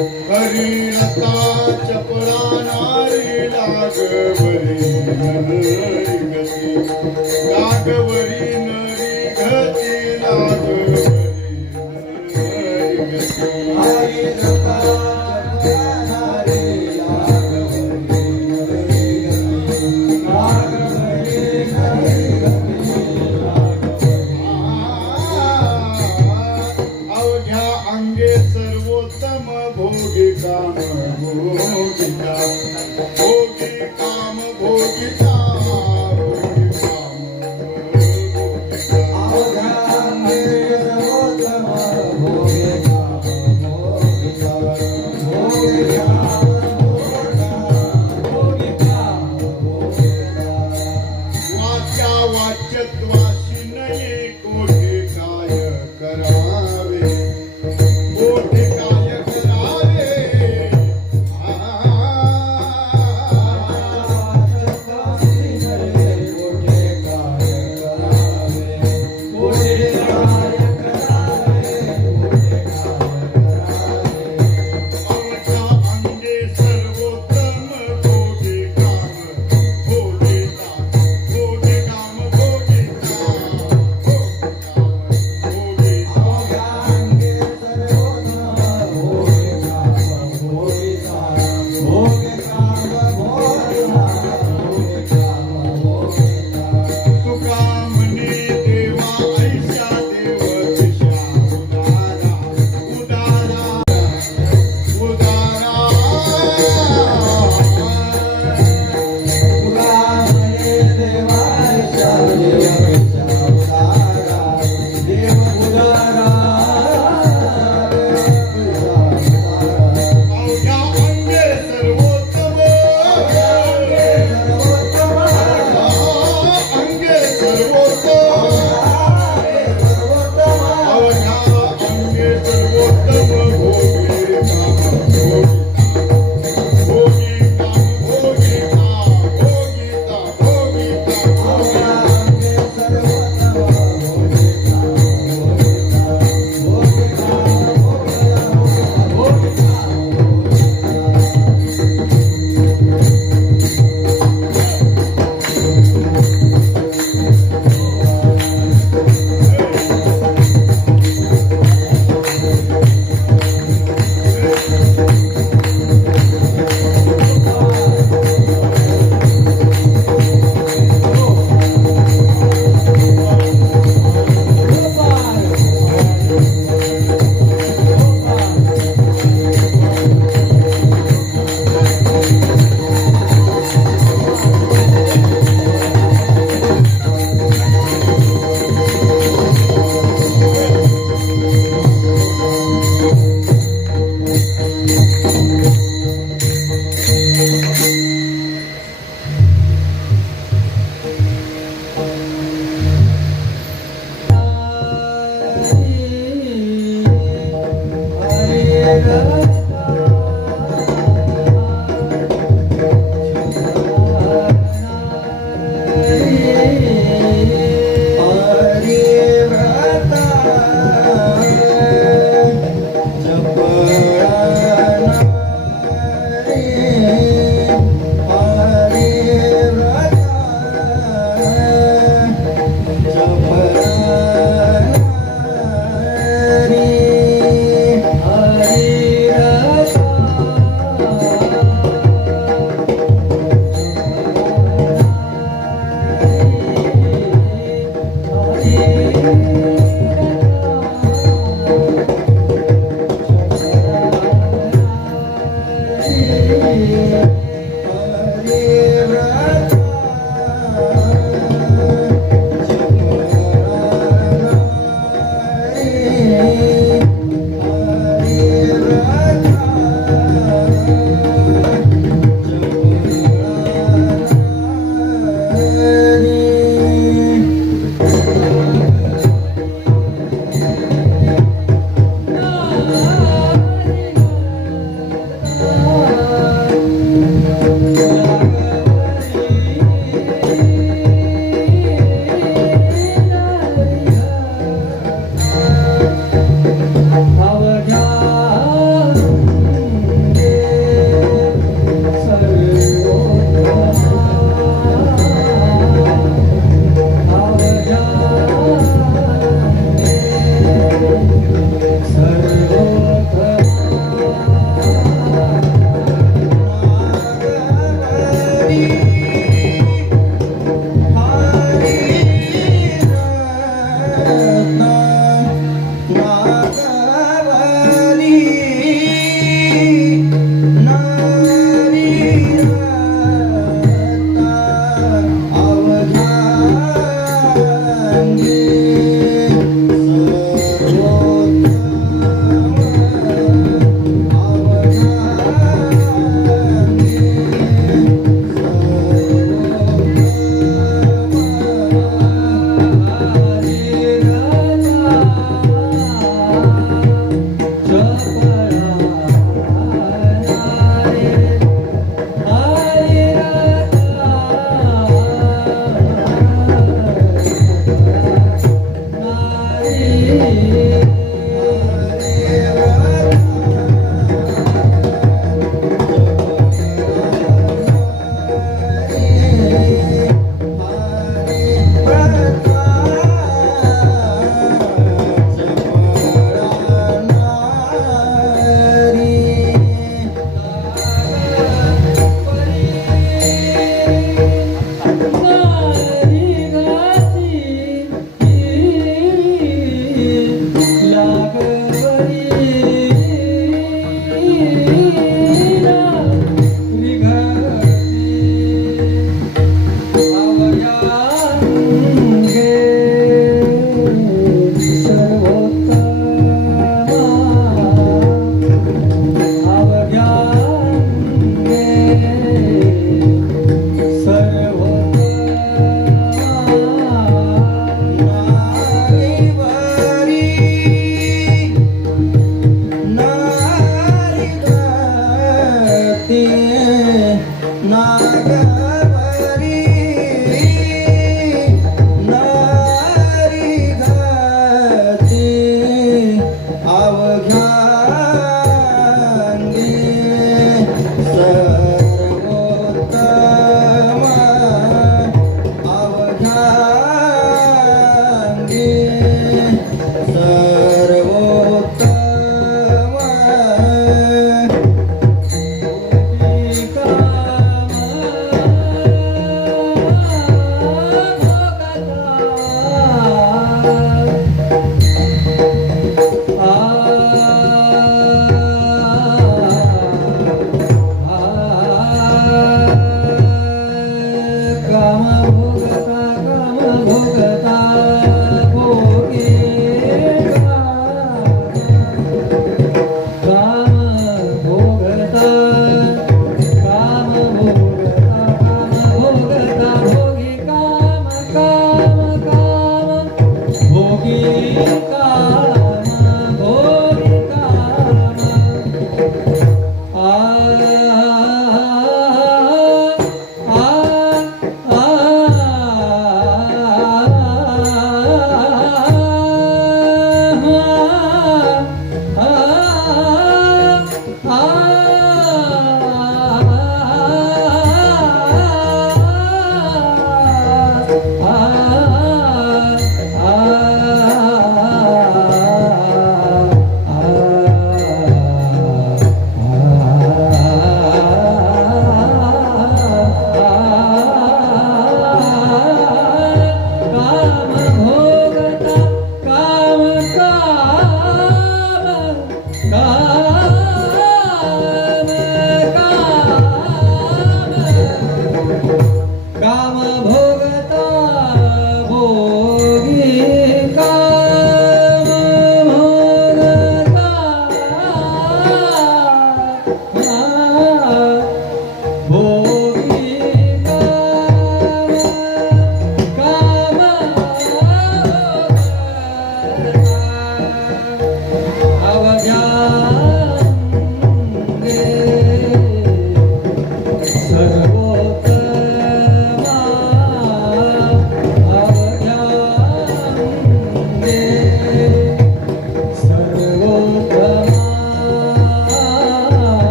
हरिलता चपळा नारी लागवरी नरी गती लागवरी नरी गती लागवरी नरी गती हरिलता अंगे सर्वोत्तम भोगी काम भोगिका भोगी काम भोगिका भोगी काम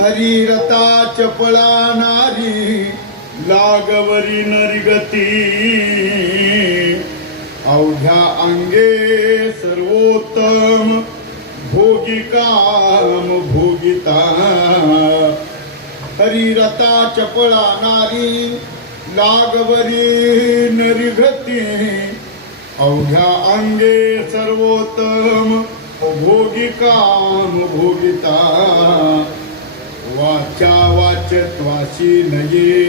हरिरता चपळानारी लागवरी नरगती अवघ्या अंगे सर्वोत्तम भोगी काम भोगिता हरिरता चपळानारी लागवरी नरगती अवघ्या अंगे सर्वोत्तम भोगी काम भोगिता वाचा वाचत्वासी नये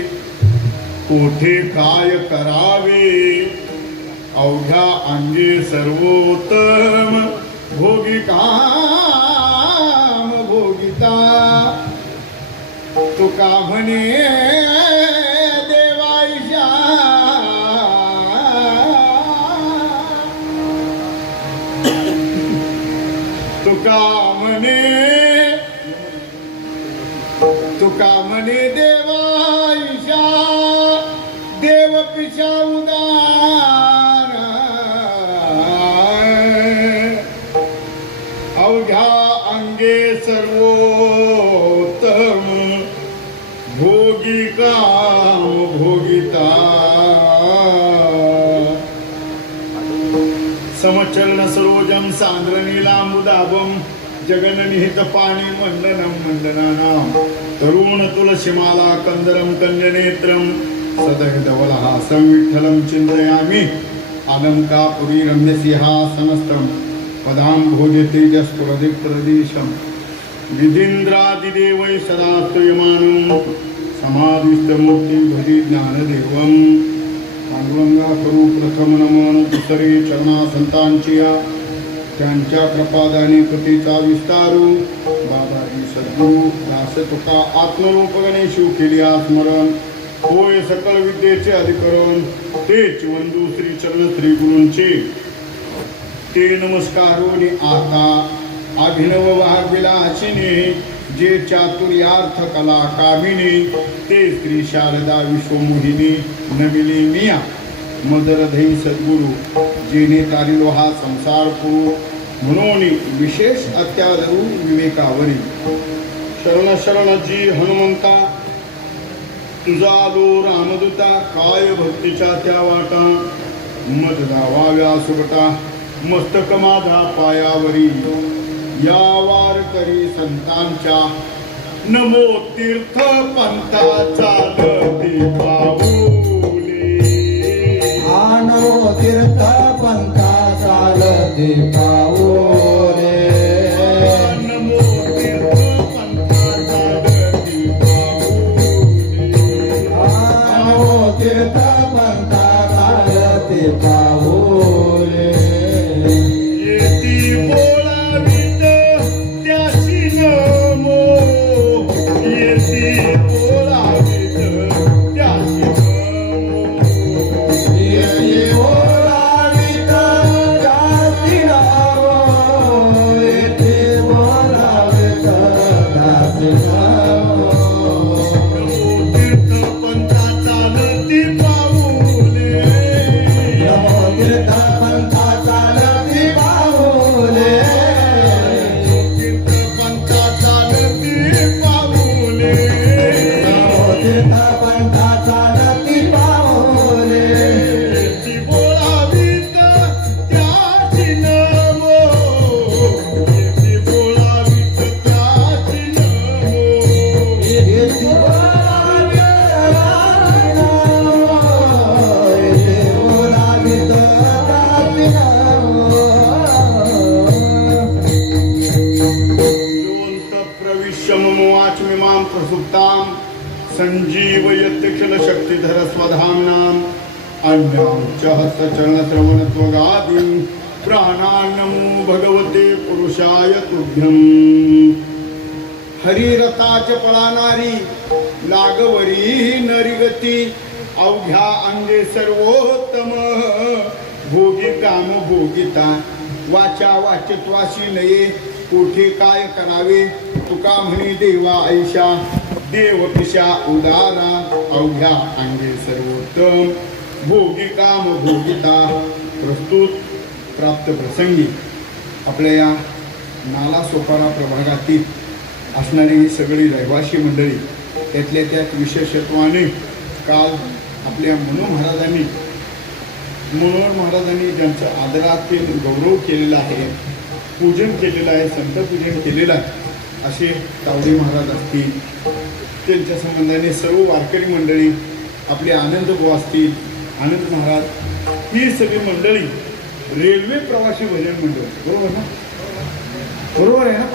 कोठे काय करावे अवघ्या अंगे सर्वोत्तम भोगी काम भोगिता तुका म्हणे तुका म्हणे देवाईशा देव पिशा उदार अवघ्या अंगे सर्वोत्तम भोगी काम भोगिता समचलन सरोजम सांद्र नीलांबुदाभम जगननिहित पाणी मंडनम मंडनानां तरुण तुलसीमाला कंदरम कन्यनेत्रम सदहृदवलहासं विठ्ठलं चिन्तयामि अलंकापुरी रम्यसिंहासनस्थं पदाम्भोजे तेजस्फुरदिप्रदेशं विधीन्द्रादिदेवै सदा स्तूयमानं समाधिस्थमूर्तिं भजे ज्ञानदेवं पांडुरंगा करू प्रथम नमन दुसरे चरणा संतांचिया त्यांच्या कृपादानी कृतीचा विस्तारू बाबाजी सद्गुरु दास तुका आत्मरूप गणेशू केली स्मरण होय सकल विद्येचे अधिकरण तेच वंदू श्री चरण श्री गुरूंचे ते नमस्कारोनी आता अभिनव वाग्विलासिनी जे चातुर्यार्थ कला कामिनी ते श्री शारदा विश्वमोहिनी नमिली मिया मदरधै सद्गुरु जेने तारिलो हा संसार पूर म्हणून विशेष अत्यादरू विवेकावरी शरण शरण जी हनुमंता तुझा आलो रामदूता काय भक्तीच्या त्या वाटा मद दावाव्या सुबटा मस्तक माझा पायावरी या वारकरी संतांच्या नमो तीर्थ पंथा चालती पाऊले नमो तीर्थ पंथा चालती पाऊले नमो तीर्थ पंथा चालती पाऊले नमो तीर्थ पंथा चालती पाऊले येती बोलावीत त्याशी नमो येती बोलावीत त्याशी नमो येती बोलावीत त्याशी नमो येती बोलावीत त्याशी नमो तीर्थ पंथा चालती पाऊले नमो तीर्थ पंथा चालती पाऊले तीर्थ पंथा चालती पाऊले नमो तीर्थ पंथा चालती पाऊले येती बोलावीत त्याची नमो येती बोलावीत त्याची नमो येती बोलावी येती बोलावी योऽन्त प्रविश्य मम वाचमिमां प्रसुप्तां सञ्जीवयत्यखिल शक्तिधर स्वधाम्नाम् अन्यां च हस्तचरणश्रवणत्वगादीन् प्राणान्नमो भगवते पुरुषाय तुभ्यम् हरिरथाच पळाणारी लागवरी नरिगती अवघ्या अंगे सर्वोत्तम भोगी काम भोगिता वाचा वाचत्वाशी नये कोठे काय करावे तुका म्हणी देवा ऐशा देव पिशा उदारा अवघ्या अंगे सर्वोत्तम भोगी काम भोगिता. प्रस्तुत प्राप्त प्रसंगी आपल्या या नालासोपारा प्रभागातील असणारी ही सगळी रहिवासी मंडळी त्यातल्या त्यात विशेषत्वाने काल आपल्या मनोहर महाराजांनी ज्यांचं आदरातील गौरव केलेला आहे, पूजन केलेलं आहे, संतपूजन केलेलं आहे असे तावडे महाराज असतील, त्यांच्या संबंधाने सर्व वारकरी मंडळी, आपले आनंद भाऊ असतील, आनंद महाराज, ही सगळी मंडळी रेल्वे प्रवासी भजन मंडळ, बरोबर ना? बरोबर आहे ना?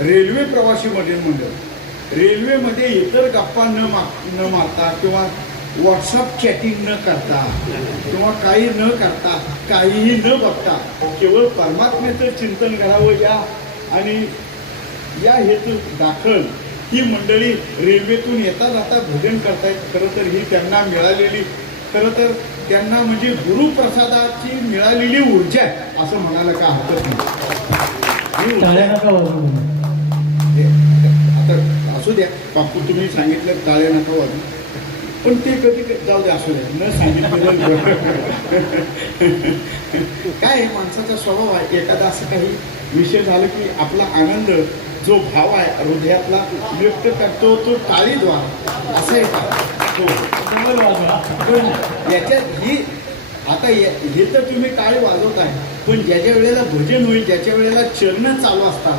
रेल्वे प्रवासी भजन मंडळ, रेल्वेमध्ये इतर गप्पा न मारता किंवा व्हॉट्सअप चॅटिंग न करता किंवा काही न करता, काहीही न बघता केवळ परमात्म्याचं चिंतन करावं या आणि या हेतू दाखल ही मंडळी रेल्वेतून येता जाता भजन करतायत. खरं तर ही त्यांना मिळालेली, खरं तर त्यांना म्हणजे गुरुप्रसादाची मिळालेली ऊर्जा आहे असं म्हणायला काय हरकत नाही. आता असू द्या बापू, तुम्ही सांगितलं टाळ्या नका वाजू, पण ते कधी जाऊ द्या, असू द्या, न सांगितलं काय माणसाचा स्वभाव आहे. एखादा असं काही विषय झालं की आपला आनंद जो भाव आहे हृदयातला व्यक्त करतो तो टाळीद्वारा, असं आहे का? पण याच्यात ही आता हे तर तुम्ही टाळी वाजवत आहे, पण ज्याच्या वेळेला भजन होईल, ज्याच्या वेळेला चरणं चालू असतात,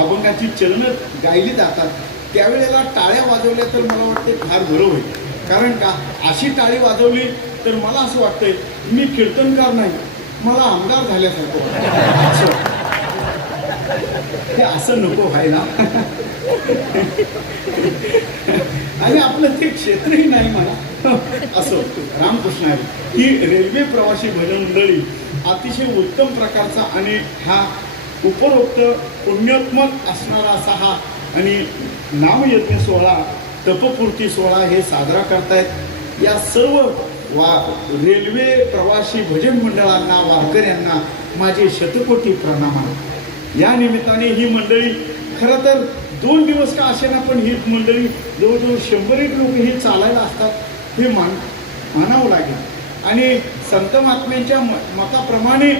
अभंगाची चरणं गायली जातात, त्यावेळेला टाळ्या वाजवल्या तर मला वाटते फार बरं होईल. कारण का अशी टाळी वाजवली तर मला असं वाटतंय मी कीर्तनकार नाही, मला आमदार झाल्यासारखं असं. ते असं नको व्हायला आणि आपलं ते क्षेत्रही नाही म्हणा असं. रामकृष्ण ही रेल्वे प्रवासी भजन मंडळी अतिशय उत्तम प्रकारचा आणि हा उपरोक्त पुण्यात्मक असणारा असा हा आणि नामयज्ञ सोहळा, तपपूर्ती सोहळा हे साजरा करतायत. या सर्व रेल्वे प्रवासी भजन मंडळांना, वारकऱ्यांना माझे शतकोटी प्रणाम आहेत. या निमित्ताने ही मंडळी खरं तर 2 दिवस का असेना, पण ही मंडळी जवळजवळ 100 लोक हे चालायला असतात हे मानावं लागेल. आणि संत महात्म्यांच्या मताप्रमाणे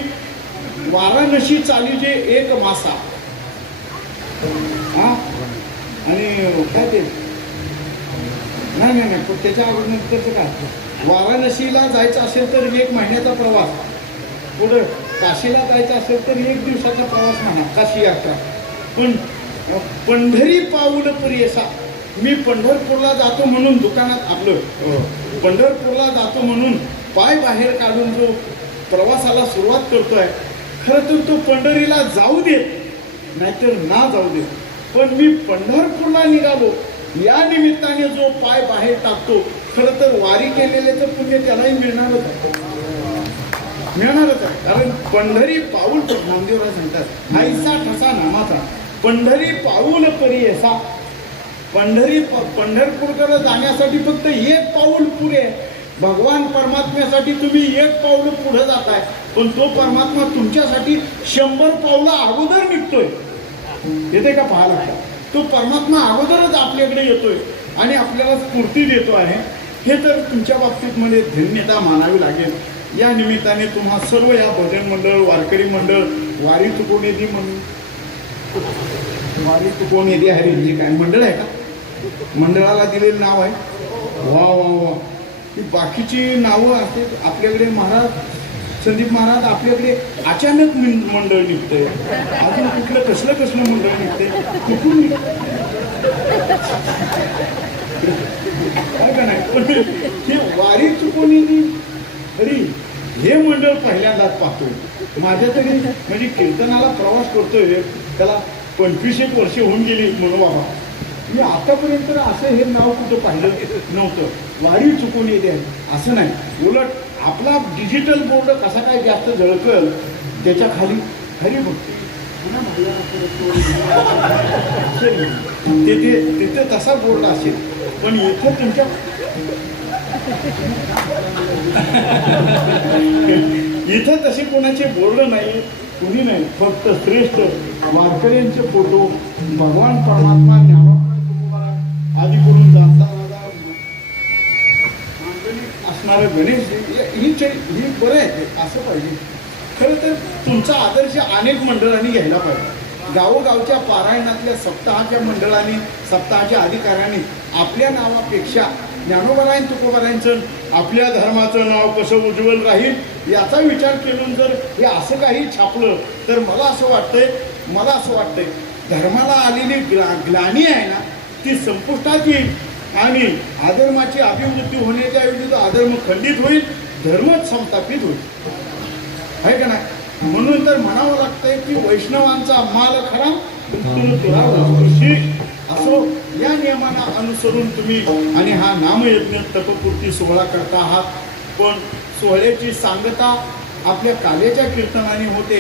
वाराणसी चाली जे 1 मासा हा आणि काय ते नाही पण त्याच्या अगोदरचं काय, वाराणसीला जायचं असेल तर 1 महिन्याचा प्रवास, पुढं काशीला जायचं असेल तर 1 दिवसाचा प्रवास म्हणा, काशी यात्रा. पण पंढरी पाऊल परियसा, मी पंढरपूरला जातो म्हणून दुकानात आपलं पंढरपूरला जातो म्हणून पाय बाहेर काढून जो प्रवासाला सुरुवात करतोय, खरं तर तो पंढरीला जाऊ देत नाहीतर ना जाऊ देत, पण मी पंढरपूरला निघालो या निमित्ताने जो पाय बाहेर टाकतो, खरं तर वारी केलेले तर पुण्य त्यालाही मिळणारच आहे. कारण पंढरी पाऊल, नामदेवराज सांगतात ऐसा ठसा नामाचा, पंढरी पाऊल परियसा. पंढरपूरकडे जाण्यासाठी फक्त 1 पाऊल पुरे. भगवान परमात्म्यासाठी तुम्ही 1 पाऊल पुढे जाताय, पण तो परमात्मा तुमच्यासाठी 100 पावलं अगोदर निघतोय. येते का पाहायला? तो परमात्मा अगोदरच आपल्याकडे येतोय आणि आपल्याला स्फूर्ती देतो आहे. हे तर तुमच्या बाबतीत मध्ये धन्यता मानावी लागेल. या निमित्ताने तुम्हा सर्व या भजन मंडळ, वारकरी मंडळ, वारी तुकोनेदी हरी जे काय मंडळ आहे का, मंडळाला दिलेलं नाव आहे. वा वा वा, ही बाकीची नावं असते आपल्याकडे. महाराज संदीप महाराज आपल्याकडे अचानक मंडळ निघतंय, अजून कुठलं कसलं मंडळ निघतंय, कुठून पण हे वारी चुकवणी तरी हे मंडळ पहिल्यांदाच पाहतो. माझ्या तरी म्हणजे कीर्तनाला प्रवास करतोय त्याला 25 वर्ष होऊन गेली म्हणून बाबा. मी आतापर्यंत असं हे नाव कुठं पाहिलं नव्हतं. वारी चुकून येते असं नाही. उलट आपला डिजिटल बोर्ड कसा काय जास्त झळकल त्याच्या खाली खरी भक्ती तिथे तसा बोर्ड असेल. पण इथे तुमच्या इथं तसे कोणाचे बोर्ड नाही, कुणी नाही. फक्त श्रेष्ठ वारकऱ्यांचे फोटो, भगवान परमात्मा आधी करून जाता असणारं गणेश ही बरं आहे. असं पाहिजे. खरं तर तुमचा आदर्श अनेक मंडळांनी घ्यायला पाहिजे. गावोगावच्या पारायणातल्या सप्ताहाच्या मंडळांनी, सप्ताहाच्या अधिकाऱ्यांनी आपल्या नावापेक्षा ज्ञानोबारायण तुकोबारायांचं आपल्या धर्माचं नाव कसं उज्ज्वल राहील याचा विचार केला जर हे असं काही छापलं तर मला असं वाटतंय धर्माला आलेली ग्लानी आहे ना ती संपुष्टात येईल आणि अधर्माची अभिवृद्धी होण्याच्या ऐवजी अधर्म खंडित होईल, धर्मच संस्थापित होईल. आहे का नाही? म्हणून तर म्हणावं लागतंय की वैष्णवांचा माल खरा तुला असो या नियमांना अनुसरून तुम्ही आणि हा नामयज्ञ तपपूर्ती सोहळा करता आहात. पण सोहळ्याची सांगता आपल्या काल्याच्या कीर्तनाने होते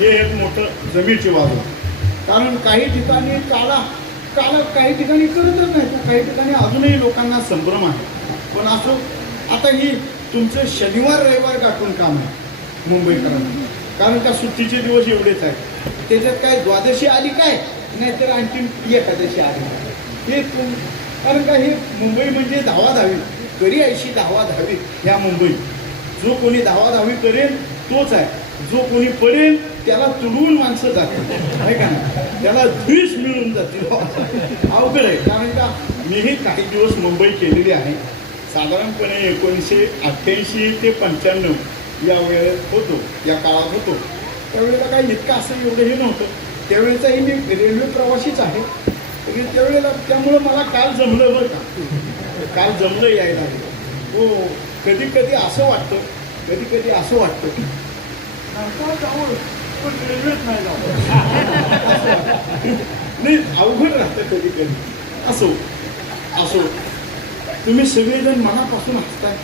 हे एक मोठं जमीची बाजू. कारण काही ठिकाणी काला काही ठिकाणी करतच नाही, काही ठिकाणी अजूनही लोकांना संभ्रम आहे. पण असो आता ही तुमचं शनिवार रविवार गाठून काम आहे मुंबईकरांना. कारण का सुट्टीचे दिवस एवढेच आहेत. त्याच्यात काय द्वादशी आली काय नाहीतर आणखी एकादशी आली हे कारण का हे मुंबई म्हणजे धावाधावी करी ऐशी धावाधावी ह्या मुंबई. जो कोणी धावाधावी करेल तोच आहे. जो कोणी पडेल त्याला तुडवून माणसं जातील. आहे का नाही? त्याला द्वेष मिळून जातील. अवघड आहे. कारण का मीही काही दिवस मुंबई केलेली आहे. साधारणपणे 1988 ते 95 या वेळेत होतो, या काळात होतो. त्यावेळेला काही इतकं असं एवढं हे नव्हतं. त्यावेळेचाही मी रेल्वे प्रवासीच आहे. त्यावेळेला त्यामुळं मला काल जमलं बरं का. काल जमलं यायला. हो कधी कधी असं वाटतं जावं पण रेल्वेत नाही जावं नाही अवघड राहतं कधी कधी. असो तुम्ही सगळेजण मनापासून हसताय.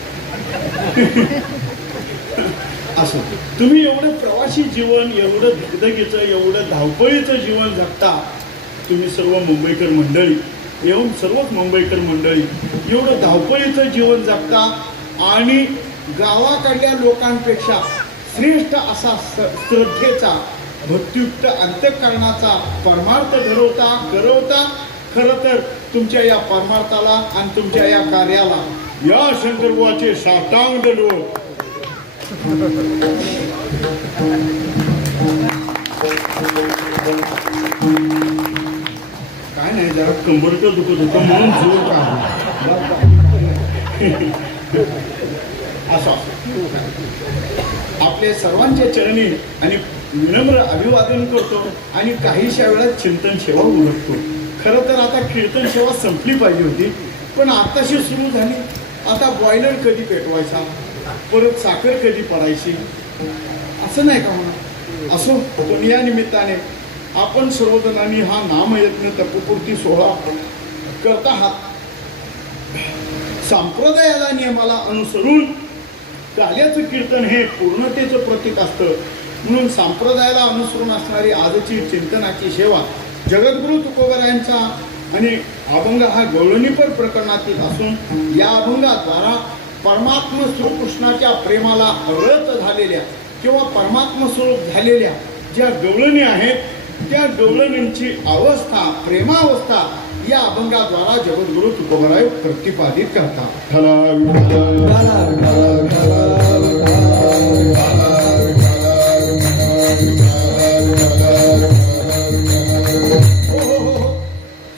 असो तुम्ही एवढं प्रवासी जीवन, एवढं धगधगीचं, एवढं धावपळीचं जीवन जगता. तुम्ही सर्व मुंबईकर मंडळी येऊन सर्वच मुंबईकर मंडळी एवढं धावपळीचं जीवन जगता आणि गावाकडल्या लोकांपेक्षा श्रेष्ठ असा श्रद्धेचा भक्तियुक्त अंतःकरणाचा परमार्थ करवता. खरं तर तुमच्या या परमार्थाला आणि तुमच्या या कार्याला या शंकरबुवाचे साष्टांग दंडवत. काय नाही जरा कंबरचं दुखत होतं म्हणून जोर असं आपले सर्वांच्या चरणी आणि विनम्र अभिवादन करतो आणि काहीशा वेळात चिंतन सेवा उघडतो. खरं तर आता कीर्तन सेवा संपली पाहिजे होती पण आताशी सुरू झाली. आता बॉयलर कधी पेटवायचा, परत साखर कधी पडायची असं नाही का म्हणा. असो पण या निमित्ताने आपण सर्वजणांनी हा नामयज्ञ तपपूर्ती सोहळा करत आहात. संप्रदायाला नियमाला अनुसरून काल्याचं कीर्तन हे पूर्णतेचं प्रतीक असतं. म्हणून संप्रदायाला अनुसरून असणारी आजची चिंतनाची सेवा जगद्गुरु तुकोबारायांचा आणि अभंग हा गवळणीपर प्रकरणातील असून या अभंगाद्वारा परमात्मा श्रीकृष्णाच्या प्रेमाला रत झालेल्या किंवा परमात्मा स्वरूप झालेल्या ज्या गवळणी आहेत त्या गवळणींची अवस्था, प्रेमावस्था या अभंगाद्वारा जगद्गुरु तुकोबाराय प्रतिपादित करतात.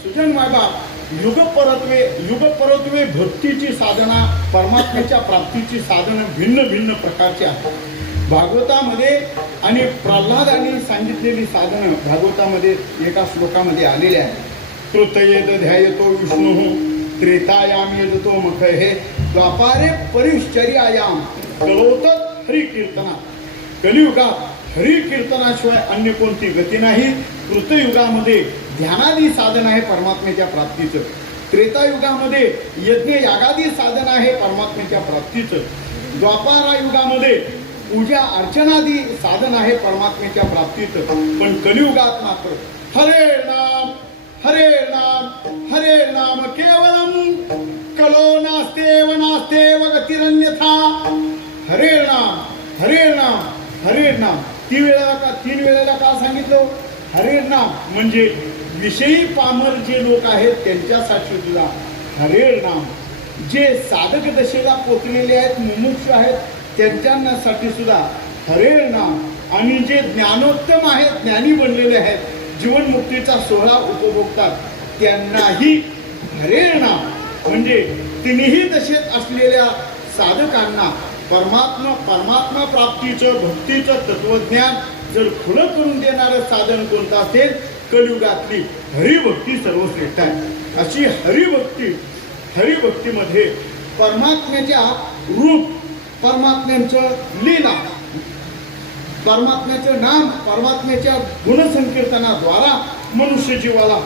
सुजन मायबाप युगपरत्वे भक्तीची साधना, परमात्म्याच्या प्राप्तीची साधनं भिन्न भिन्न प्रकारची आहेत. भागवतामध्ये आणि प्रल्हादांनी सांगितलेली साधनं भागवतामध्ये एका श्लोकामध्ये आलेली आहे. तृतयेत ध्यायतो विष्णू त्रेतायाम यजतो मुख हे द्वापारे परिश्चर्यायाम कळवतात हरी कीर्तना. कलियुगात हरी कीर्तनाशिवाय अन्य कोणती गती नाही. कृतयुगामध्ये ध्यानादी साधन आहे परमात्म्याच्या प्राप्तीचं. त्रेतायुगामध्ये यज्ञ यागादी साधन आहे परमात्म्याच्या प्राप्तीचं. द्वापारा युगामध्ये पूजा अर्चनादी साधन आहे परमात्म्याच्या प्राप्तीचं. पण कलियुगात मात्र हरे नाम हरे नाम हरे नाम केवलम कलो नास्तेव नास्तेव गतिरन्यथा. हरे नाम हरे नाम हरे नाम तीन वेळेला का सांगितलं. हरे नाम म्हणजे विषयी पामर जे लोक आहेत त्यांच्यासाठी सुद्धा हरे नाम. जे साधक दशेला पोचलेले आहेत मुमुक्ष आहेत त्यांच्यासाठी सुद्धा हरे नाम. आणि जे ज्ञानोत्तम आहेत ज्ञानी बनलेले आहेत जीवनमुक्तीचा सोहळा उपभोगतात त्यांनाही हरे नाम. म्हणजे तिन्ही दशेत असलेल्या साधकांना परमात्मा प्राप्तीचं भक्तीचं तत्वज्ञान जर खुलं करून देणारं साधन कोणतं असेल कलियुगातली हरिभक्ती सर्वश्रेष्ठ आहे. अशी हरिभक्तीमध्ये परमात्म्याच्या रूप परमात्म्यांचं लीला परमात्म्याचं नाम परमात्म्याच्या गुणसंकीर्तनाद्वारा मनुष्य जीवाला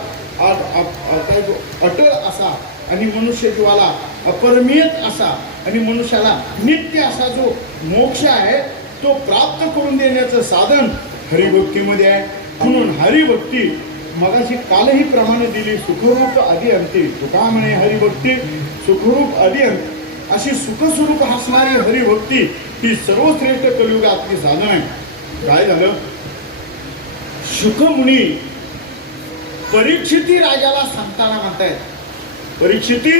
अटळ असा आणि मनुष्य जीवाला अपरिमित असा आणि मनुष्याला नित्य असा जो मोक्ष आहे तो प्राप्त करून देण्याचं साधन हरिभक्तीमध्ये आहे. म्हणून हरिभक्ती मगाशी कालही प्रमाणे दिली सुखरूप आदी अंती. तुका म्हणे हरिभक्ती सुखरूप आदी अंत. अशी सुखस्वरूप हसणारी हरिभक्ती ही सर्वश्रेष्ठ कलियुगातली साधन आहे. काय झालं शुकमुनी परीक्षिती राजाला सांगताना म्हणतायत परीक्षिती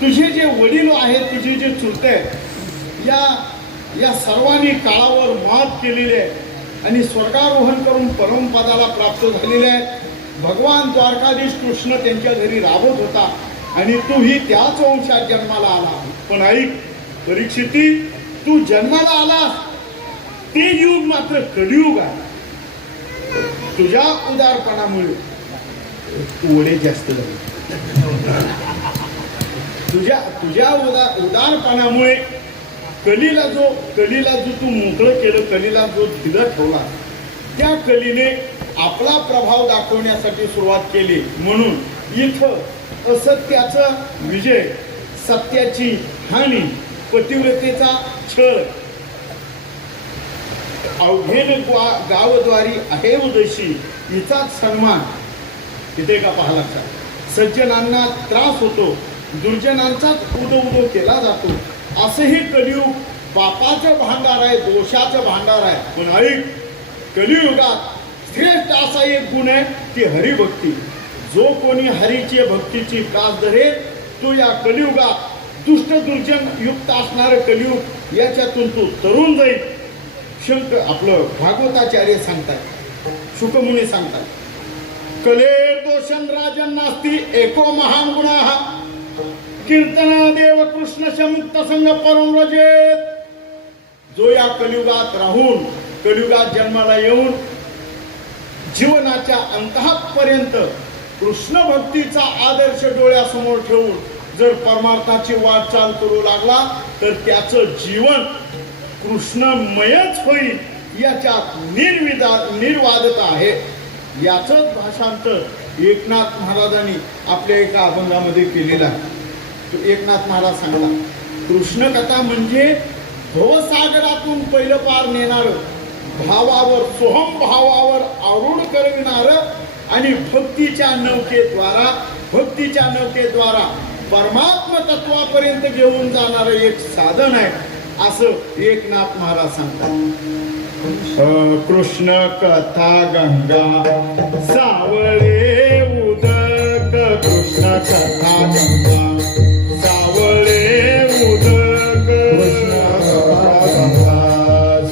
तुझे जे वडील आहेत तुझे जे चुलते या सर्वांनी काळावर मात केलेली आहे आणि स्वर्गारोहण करून परमपदाला प्राप्त झालेले आहेत. भगवान द्वारकाधीश कृष्ण त्यांच्या घरी राबत होता आणि तूही त्याच वंशात जन्माला आला. पण ऐक परीक्षिती तू जन्माला आलास ते युग मात्र कलियुग आहे. तुझ्या उदारपणामुळे वडे जास्त झाले. तुझ्या उदारपणामुळे कलीला जो तू मोकळं केलं कलीला जो धिला ठेवला त्या कलीने आपला प्रभाव दाखवण्यासाठी सुरुवात केली. म्हणून इथं असत्याचा विजय सत्याची हानी पतिव्रतेचा छळ अवघेन गावद्वारी आहे उदशी हिचाच सन्मान. तिथे का पाहा लागतात सज्जनांना त्रास होतो दुर्जनांचाच उदो केला जातो. असंही कलियुग पापाचं भांडार आहे दोषाचं भांडार आहे. पण ऐक कलियुगात श्रेष्ठ असा एक गुण आहे ती हरिभक्ती. जो कोणी हरीची भक्तीची कास धरेल तो या कलियुगात दुष्ट दुर्जन युक्त असणारं कलियुग याच्यातून तो तरुण जाईल. शंकर आपलं भागवताचार्य सांगतात शुकमुनी सांगतात कलेर दोषण राजन नास्ती एको महान गुणाः कीर्तना देव कृष्ण मुक्त संग परम रजेत. जो या कलियुगात राहून कलियुगात जन्माला येऊन जीवनाच्या अंतःपर्यंत कृष्ण भक्तीचा आदर्श डोळ्यासमोर ठेवून जर परमार्थाची वाटचाल करू लागला तर त्याचं जीवन कृष्णमयच होईल याच्यात निर्वादता आहे. याचंच भाषांतर एकनाथ महाराजांनी आपल्या एका अभंगामध्ये केलेलं आहे. एकनाथ महाराज सांगला कृष्ण कथा म्हणजे भवसागरातून पहिलं पार नेणार भावावर सोहम भावावर आरूढ करविणार आणि भक्तीच्या नौकेद्वारा परमात्म तत्वापर्यंत घेऊन जाणार एक साधन आहे असं एकनाथ महाराज सांगतात. कृष्ण कथा गंगा सावळे उदक कृष्ण कथा गंगा सावळे उदक कृष्ण कथा गंगा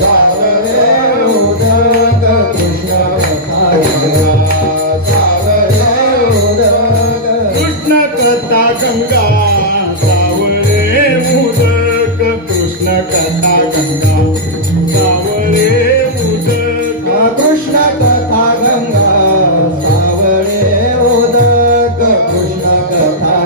सावळे उदक कृष्ण कथा गंगा सावळे उदक कृष्ण कथा गंगा सावळे उदक कृष्ण कथा गंगा सावळे उदक कृष्ण कथा गंगा सावळे उदक कृष्ण कथा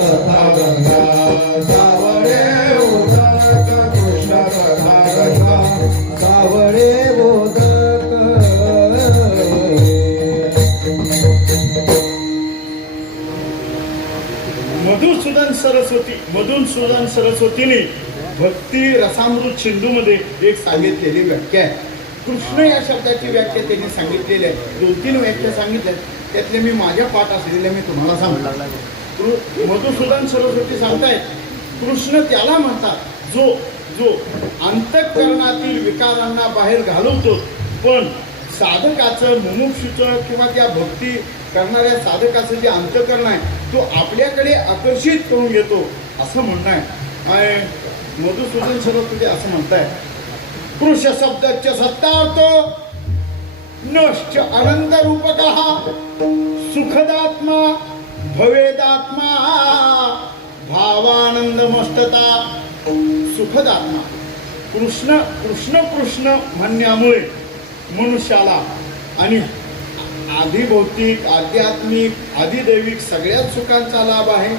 कथा गंगा सावळे उदक कृष्ण कथा गंगा सावळे उदक मधुसूदन सरस्वतीने भक्ती रसामृत सिंधूमध्ये एक सांगितलेली व्याख्या आहे. कृष्ण या शब्दाची व्याख्या त्यांनी सांगितलेली आहे. 2-3 व्याख्या सांगितल्या, त्यातले मी माझ्या पाठ असलेल्या मी तुम्हाला सांगतो. मधुसूदन सरस्वती सांगतायत कृष्ण त्याला म्हणतात जो अंतःकरणातील विकारांना बाहेर घालवतो, पण साधकाचं मुमुक्षुचं किंवा त्या भक्ती करणाऱ्या साधकाचं जे अंतःकरण आहे तो आपल्याकडे आकर्षित करून घेतो असं म्हणणं आहे. मधुसूदन सरस्वती असं म्हणताय, कृष शब्दाच्या सत्तार्थो नश्च अनंत रूपकः सुखदात्मा भवेदात्मा भावानंदमस्तता. सुखदात्मा कृष्ण कृष्ण कृष्ण म्हणण्यामुळे मनुष्याला आणि आधिभौतिक आध्यात्मिक आधिदैविक सगळ्याच सुखांचा लाभ आहे.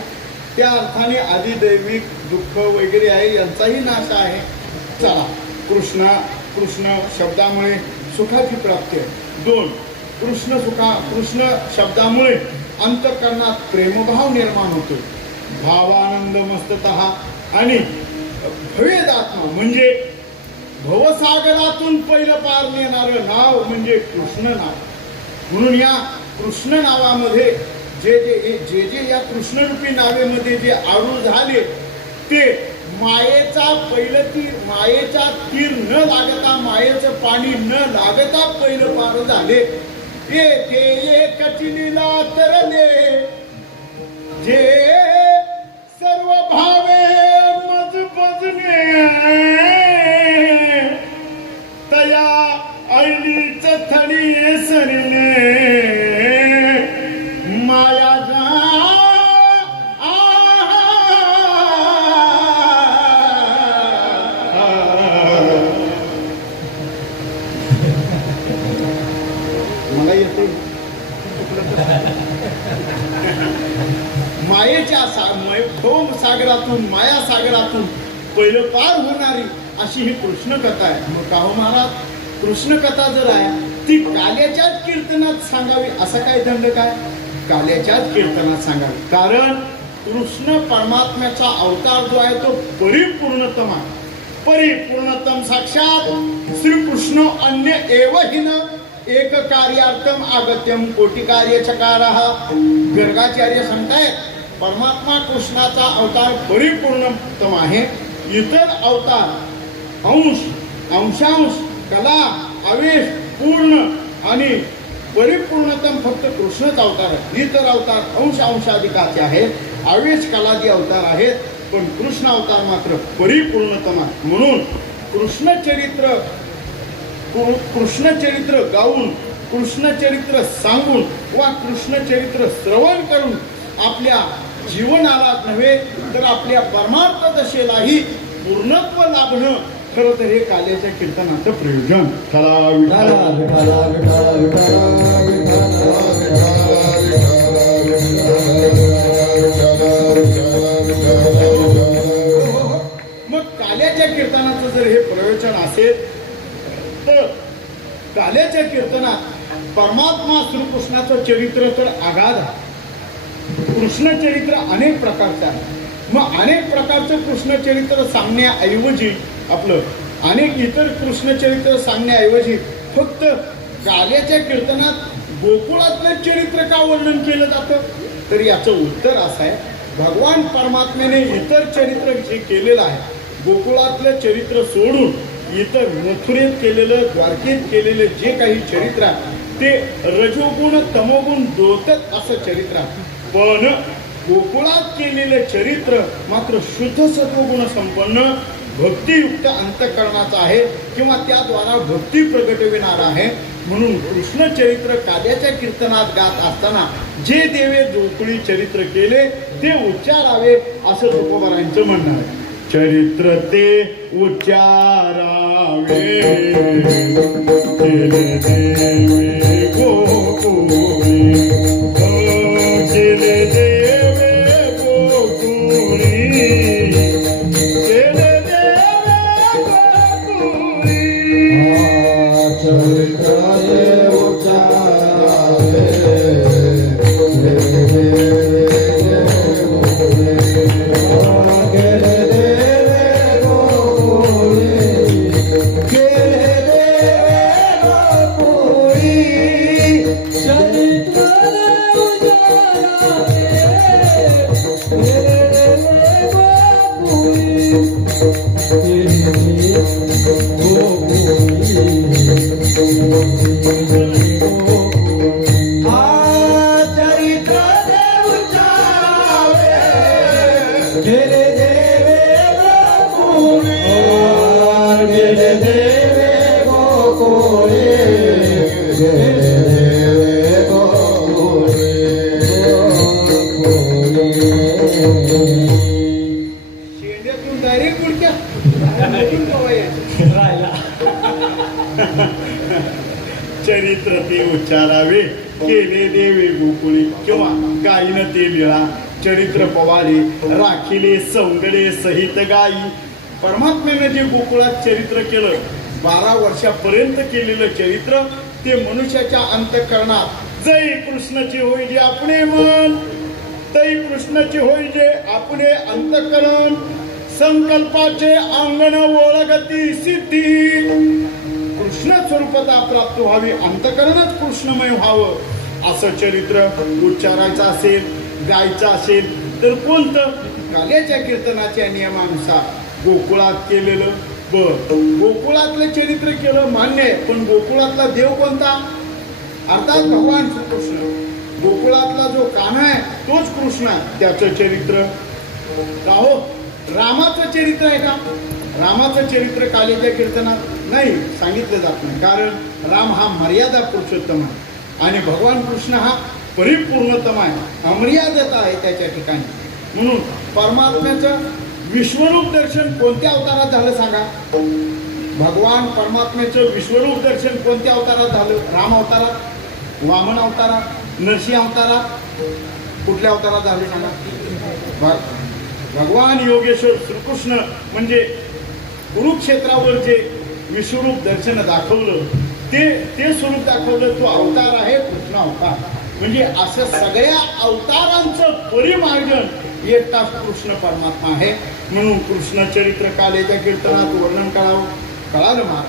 त्या अर्थाने आधिदैविक दुःख वगैरे आहे यांचाही नाश आहे. चला, कृष्ण शब्दामुळे सुखाची प्राप्ती आहे. 2 कृष्ण शब्दामुळे अंतःकरणात प्रेमभाव निर्माण होतो, भावानंद मस्ततः. आणि भवेदात्मा म्हणजे भवसागरातून पहिलं पार नेणारं नाव म्हणजे कृष्ण नाव. म्हणून या कृष्ण नावामध्ये जे या कृष्णरूपी नावेमध्ये जे आरूढ झाले ते मायेचा तीर न लागता, मायेचं पाणी न लागता पहिलं पार झाले. ते कचिनीला तरले जे सर्व भावे मज बजणे तया ऐलीच थडी सरले माया मला येते मायेच्या सागरातून माया सागरातून पहिलं पार होणारी अशी ही कृष्ण कथा आहे. मग का हो महाराज, कृष्ण कथा जर आहे ती काल्याच्याच कीर्तनात सांगावी असा काय दंड काय? काल्याच्याच कीर्तनात सांगावी. कारण कृष्ण परमात्म्याचा अवतार जो आहे तो परिपूर्णतम आहे. परिपूर्णतम साक्षात श्रीकृष्ण अन्य एव हिन एक कार्यार्थम आगत्यम कोटी कार्य चकारः. गर्गाचार्य सांगतायत परमात्मा कृष्णाचा अवतार परिपूर्णतम आहे. इतर अवतार अंशांश कला आवेश पूर्ण आणि परिपूर्णतम फक्त कृष्णच अवतार आहे. इतर अवतार अंशाधिकाचे आहेत, आवेश कलादी अवतार आहेत, पण कृष्ण अवतार मात्र परिपूर्णतम आहे. म्हणून कृष्णचरित्र गाऊन, कृष्णचरित्र सांगून वा कृष्णचरित्र श्रवण करून आपल्या जीवनाला नव्हे तर आपल्या परमार्थ दशेलाही पूर्णत्व लाभणं खरं तर हे काल्याच्या कीर्तनाचं प्रयोजन. मग काल्याच्या कीर्तनाचं जर हे प्रयोजन असेल तर काल्याच्या कीर्तनात परमात्मा श्रीकृष्णाचं चरित्र तर आगाध आहे. कृष्णचरित्र अनेक प्रकारचं आहे. मग अनेक प्रकारचं कृष्णचरित्र सांगण्याऐवजी अनेक इतर कृष्णचरित्र सांगण्याऐवजी फक्त काल्याच्या कीर्तनात गोकुळातलं चरित्र का वर्णन केलं जातं? तर याचं उत्तर असं आहे, भगवान परमात्म्याने इतर चरित्र जे केलेलं आहे, गोकुळातलं चरित्र सोडून इतर मथुरेत केलेलं, द्वारकेत केलेलं जे काही चरित्र आहे ते रजोगुण तमोगुण दोतत असं चरित्र आहे. पण गोकुळात केलेलं चरित्र मात्र शुद्ध सत्वगुण संपन्न भक्तियुक्त अंतःकरणाचं आहे किंवा त्याद्वारा भक्ती प्रगटविणार आहे. म्हणून कृष्ण चरित्र काल्याच्या कीर्तनात गात असताना जे देवे गोकुळी चरित्र केले ते उच्चारावे असं तुकोबारांचं म्हणणं आहे. चरित्र ते उच्चारावे केले देवे गोकुळी, केले देवे गोकुळी शेंड्यातून डायरेक्ट गुडक्या चरित्र ते उच्चारावे केले देवे गोकुळी किंवा गायीनं ते लिळा चरित्र पवारे राखिले सौंदडे सहित गायी. परमात्म्यानं जे गोकुळात चरित्र केलं 12 वर्षापर्यंत केलेलं चरित्र ते मनुष्याच्या अंतःकरणात जय कृष्णाचे होय जे आपणे मन तै कृष्णाचे होय जे आपणे अंतःकरण संकल्पाचे अंगण ओळखती सिद्धी. कृष्ण स्वरूपता प्राप्त व्हावी अंतःकरणच कृष्णमय व्हावं असं चरित्र उच्चारायचं असेल गायचं असेल तर कोणतं काल्याच्या कीर्तनाच्या नियमानुसार गोकुळात केलेलं. गोकुळातलं चरित्र केलं मान्य आहे पण गोकुळातला देव कोणता अर्थात भगवान श्रीकृष्ण. गोकुळातला जो कान्हा आहे तोच कृष्ण आहे त्याचं चरित्र का हो. रामाचं चरित्र आहे का रामाचं चरित्र काल्याच्या कीर्तनात नाही सांगितलं जात नाही कारण राम हा मर्यादा पुरुषोत्तम आहे आणि भगवान कृष्ण हा परिपूर्णतम आहे अमर्यादता आहे त्याच्या ठिकाणी. म्हणून परमात्म्याचं विश्वरूप दर्शन कोणत्या अवतारात झालं सांगा. भगवान परमात्म्याचं विश्वरूप दर्शन कोणत्या अवतारात झालं. राम अवतारात वामन अवतारात नरसिंह अवतारात कुठल्या अवतारात झालं सांगा. भगवान योगेश्वर श्रीकृष्ण म्हणजे कुरुक्षेत्रावर जे विश्वरूप दर्शन दाखवलं ते स्वरूप दाखवलं तो अवतार आहे कृष्ण अवतार. म्हणजे असं सगळ्या अवतारांचं परिमार्जन एकटाच कृष्ण परमात्मा आहे. म्हणून कृष्ण चरित्र काल्याच्या कीर्तनात वर्णन करावं कळालं मला.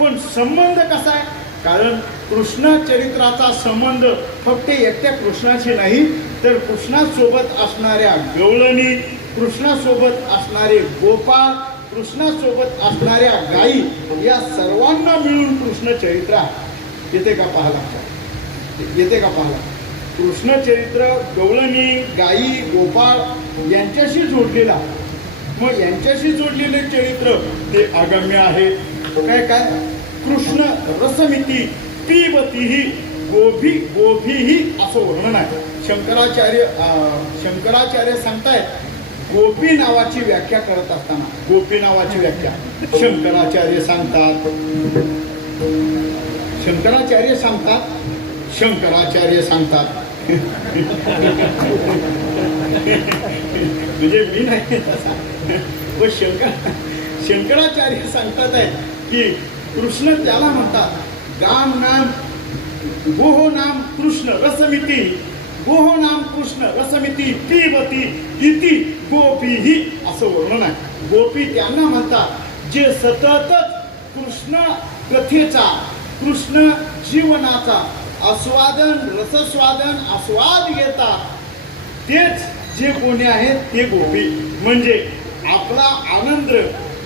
पण संबंध कसा आहे कारण कृष्ण चरित्राचा संबंध फक्त एकट्या कृष्णाशी नाही तर कृष्णासोबत असणाऱ्या गवळणी कृष्णासोबत असणारे गोपाळ कृष्णासोबत असणाऱ्या गायी या सर्वांना मिळून कृष्ण चरित्र आहे. येते का पाहायला येते का पाहायला. कृष्ण चरित्र गवळणी गायी गोपाळ यांच्याशी जोडलेला मग यांच्याशी जोडलेले चरित्र ते अगम्य आहे. काय काय कृष्ण रसमिती पिबतीही गोभीही असं वर्णन आहे. शंकराचार्य सांगतायत गोपी नावाची व्याख्या करत असताना गोपी नावाची व्याख्या शंकराचार्य सांगतात म्हणजे मी नाही तसा पण शंकराचार्य सांगतात आहे की कृष्ण त्याला म्हणतात गाम नाम गोहो नाम कृष्ण रसमिती गोहो नाम कृष्ण रसमिती पिबती इति गोपीही असं वर्णन आहे. गोपी त्यांना म्हणतात जे सततच कृष्ण कथेचा कृष्ण जीवनाचा आस्वाद घेतात तेच जे कोणी आहेत ते गोपी. म्हणजे आपला आनंद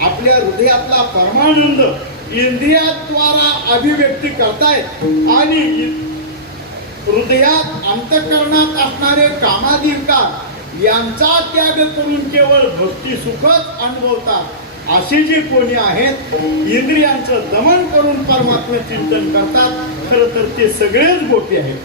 आपल्या हृदयातला परमानंद इंद्रियाद्वारा अभिव्यक्ती करतायत आणि हृदयात अंतःकरणात असणारे कामाधिकार यांचा त्याग करून केवळ भक्ती सुखच अनुभवतात. असे जे कोणी आहेत इंद्रियांचं दमन करून परमात्मा चिंतन करतात खरं तर ते सगळेच गोपी आहेत.